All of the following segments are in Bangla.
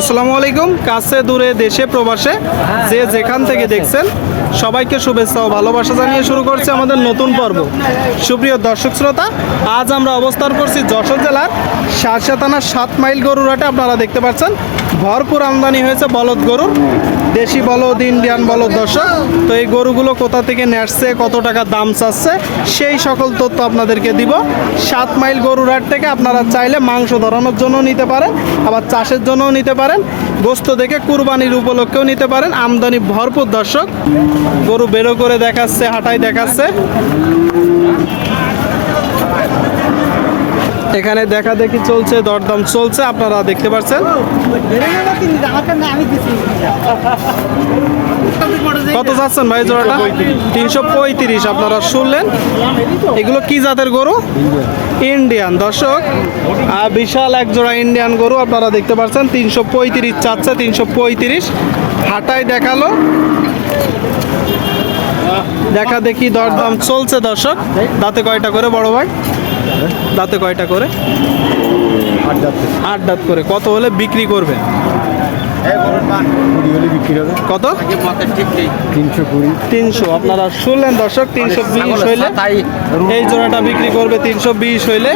আসসালামু আলাইকুম। কাছে, দূরে, দেশে, প্রবাসে যে যেখান থেকে দেখছেন, সবাইকে শুভেচ্ছা ও ভালোবাসা জানিয়ে শুরু করছে আমাদের নতুন পর্ব। সুপ্রিয় দর্শক শ্রোতা, আজ আমরা অবস্থান করছি যশোর জেলার সারসা থানার সাত মাইল গরুরাটে আপনারা দেখতে পাচ্ছেন ভরপুর আমদানি হয়েছে বলদ গরুর, দেশি বলদ, ইন্ডিয়ান বলদ দর্শক। তো এই গরুগুলো কোথা থেকে নেটছে, কত টাকা দাম চাচ্ছে, সেই সকল তথ্য আপনাদেরকে দিব। সাত মাইল গরুর হাট থেকে আপনারা চাইলে মাংস ধরানোর জন্য নিতে পারেন, আবার চাষের জন্যও নিতে পারেন, গোস্ত দেখে কুরবানির উপলক্ষেও নিতে পারেন। আমদানি ভরপুর দর্শক, গরু বেরো করে দেখাচ্ছে হাঁটাই দেখাচ্ছে। এখানে দেখা দেখি চলছে, দরদাম চলছে, আপনারা দেখতে পাচ্ছেন। কত যাচ্ছেন ভাই জোড়াটা? তিনশো পঁয়ত্রিশ, আপনারা শুনলেন? এগুলো কি জাতের গরু? ইন্ডিয়ান। দর্শক বিশাল এক জোড়া ইন্ডিয়ান গরু, আপনারা দেখতে পাচ্ছেন, তিনশো পঁয়ত্রিশ চাচ্ছে, তিনশো পঁয়ত্রিশ। হাটায় দেখাল। দেখা দেখি দরদাম চলছে, দর্শক। দাঁতে কয়টা করে, বড় ভাই? দাঁতে কয়টা করে? আট দাঁত করে। কত হলে বিক্রি করবে? বিক্রি হবে। কত? তিনশো কুড়ি। তিনশো। আপনারা শুনলেন দর্শক তিনশো বিশ হইলে এই জোড়াটা বিক্রি করবে তিনশো বিশ হইলে।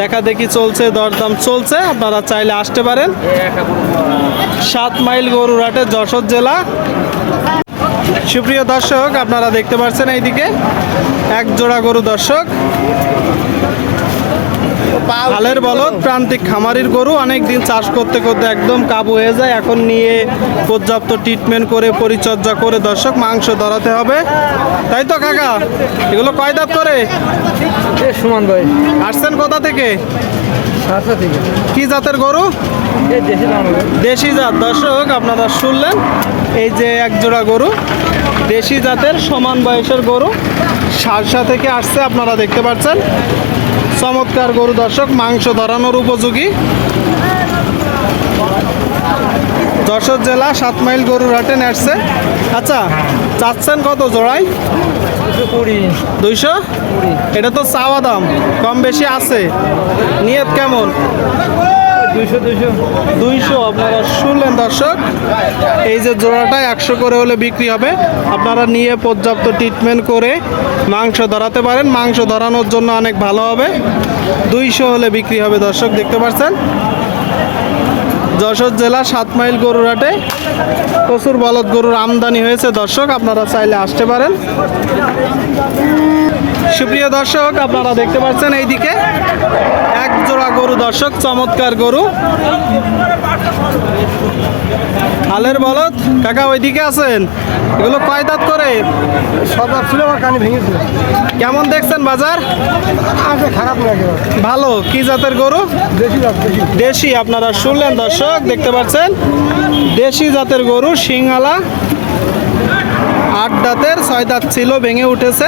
দেখা দেখি চলছে দরদাম চলছে। আপনারা চাইলে আসতে পারেন। সাত মাইল গরুরহাটে যশোর জেলা। সুপ্রিয় দর্শক আপনারা দেখতে পাচ্ছেন এইদিকে। এক জোড়া গরু দর্শক। হালের বলদ প্রান্তিক খামারির গরু অনেক দিন চাষ করতে করতে একদম কাবু হয়ে যায়। এখন নিয়ে পর্যাপ্ত ট্রিটমেন্ট করে পরিচর্যা করে দর্শক মাংস ধরাতে হবে। তাই তো কাকা এগুলো কয় দাঁত করে? সুমন ভাই। আসছেন কোথা থেকে? কি জাতের গরু? দেশি জাত। দর্শক আপনারা শুনলেন এই যে এক জোড়া গরু দেশি জাতের সমান বয়সের গরু সারসা থেকে আসছে আপনারা দেখতে পাচ্ছেন। চমৎকার গরু দর্শক মাংস ধরানোর উপযোগী। যশোর জেলা সাত মাইল গরুর হাটে নেটছে। আচ্ছা চাচ্ছেন কত জোড়াই? দুইশো? এটা তো চাওয়া দাম কম বেশি আছে। নিয়ত কেমন? দুশো দুশো দুইশো আপনারা শুনলেন দর্শক। এই যে জোড়াটা একশো করে হলে বিক্রি হবে। আপনারা নিয়ে পর্যাপ্ত ট্রিটমেন্ট করে মাংস ধরাতে পারেন। মাংস ধরানোর জন্য অনেক ভালো হবে। দুইশো হলে বিক্রি হবে দর্শক, দেখতে পাচ্ছেন? যশোর জেলা সাত মাইল গরুর হাটে প্রচুর বলদ গরুর আমদানি হয়েছে দর্শক, আপনারা চাইলে আসতে পারেন। সুপ্রিয় দর্শক আপনারা দেখতে পাচ্ছেন এইদিকে এক জোড়া গরু দর্শক চমৎকার গরু। হালের বলদ কাকা ওইদিকে আছেন? এগুলো কয় দাঁত করে? সব ছিল আমার কানে ভেঙেছিল। কেমন দেখছেন বাজার? খারাপ লাগে ভালো কি জাতের গরু? দেশি আপনারা শুনলেন দর্শক দেখতে পাচ্ছেন। দেশি জাতের গরু সিংহালা আট দাঁতের ছয় দাঁত ছিল ভেঙে উঠেছে।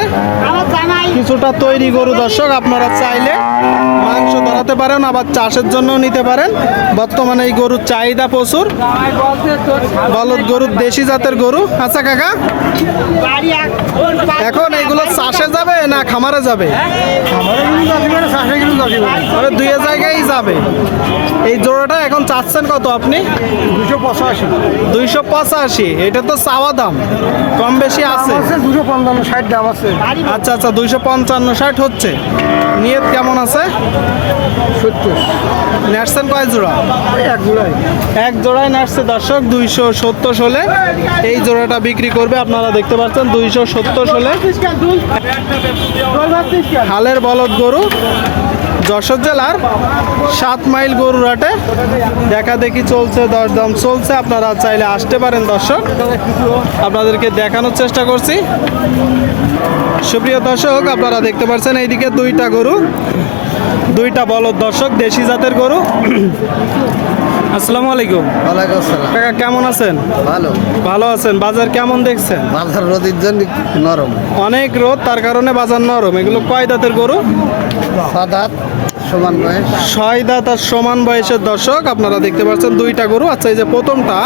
কিছুটা তৈরি গরু দর্শক আপনারা চাইলে মাংস ধরাতে পারেন আবার চাষের জন্য নিতে পারেন। বর্তমানে এই গরুর চাহিদা প্রচুর। বলদ গরুর দেশি জাতের গরু। আচ্ছা কাকা? এখন না খামারে যাবে? তবে দুই জায়গায় যাবে। এই জোড়াটা এখন চাচ্ছেন কত আপনি? দুশো পঁচাশি। দুইশো পঁচাশি। এটা তো চাওয়া দাম। কম বেশি আছে। দুশো পঞ্চান্ন ষাট দাম আছে। আচ্ছা আচ্ছা দুইশো পঞ্চান্ন ষাট হচ্ছে। নিয়ত কেমন আছে? সত্তর। নার্সেন কয় জোড়া? এক জোড়াই। এক জোড়ায় নার্সে দর্শক দুইশো সত্তর হলে। এই জোড়াটা বিক্রি করবে আপনারা দেখতে পাচ্ছেন দুইশো সত্তর হলে। হালের বলদ গরু, যশোর জেলার সাত মাইল গরুর হাটে দেখা দেখি চলছে দরদাম চলছে। আপনারা চাইলে আসতে পারেন দর্শক। আপনাদেরকে দেখানোর চেষ্টা করছি। সুপ্রিয় দর্শক, আপনারা দেখতে পাচ্ছেন এইদিকে দুইটা গরু, দুইটা বলদ দর্শক, দেশি জাতের গরু। আসসালামু আলাইকুম। ওয়ালাইকুম আসসালাম। কাকা কেমন আছেন? ভালো। ভালো আছেন। বাজার কেমন দেখছেন? বাজার রোদের জন্য নরম। অনেক রোদ তার কারণে বাজার নরম। এগুলো কয় দাঁতের গরু? সাদাত সমান বয়স? ছয় দাঁত আর সমান বয়সের দর্শক আপনারা দেখতে পাচ্ছেন দুইটা গরু। আচ্ছা এই যে প্রথমটা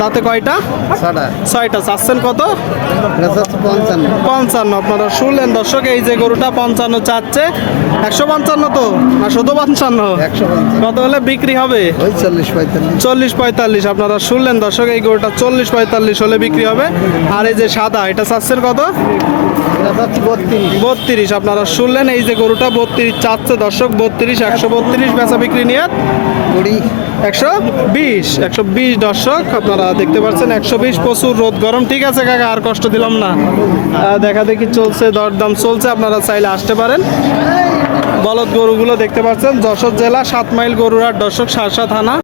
দাঁতে কয়টা? ছটা ছয়টা চাচ্ছেন কত? পঞ্চান্ন। পঞ্চান্ন আপনারা শুনলেন দর্শক এই যে গরুটা পঞ্চান্ন চাচ্ছে। একশো পঞ্চান্ন তো? না শুধু পঞ্চান্ন? কত হলে বিক্রি হবে? চল্লিশ পঁয়তাল্লিশ। চল্লিশ পঁয়তাল্লিশ আপনারা শুনলেন দর্শক এই গরুটা চল্লিশ পঁয়তাল্লিশ হলে বিক্রি হবে। আর এই যে সাদা এটা চাচ্ছেন কত? বত্রিশ আপনারা শুনলেন এই যে গরুটা বত্রিশ চাচ্ছে দর্শক বত্রিশ একশো বত্রিশ বেচা বিক্রি নিয়ে কুড়ি। একশো বিশ একশো বিশ দর্শক আপনারা দেখতে পাচ্ছেন একশো বিশ প্রচুর রোদ গরম। ঠিক আছে কাকা আর কষ্ট দিলাম না। দেখা দেখি চলছে দরদাম চলছে আপনারা চাইলে আসতে পারেন। বলদ গরুগুলো দেখতে পাচ্ছেন যশোর জেলা সাত মাইল গরুরার দর্শক সারসা থানা।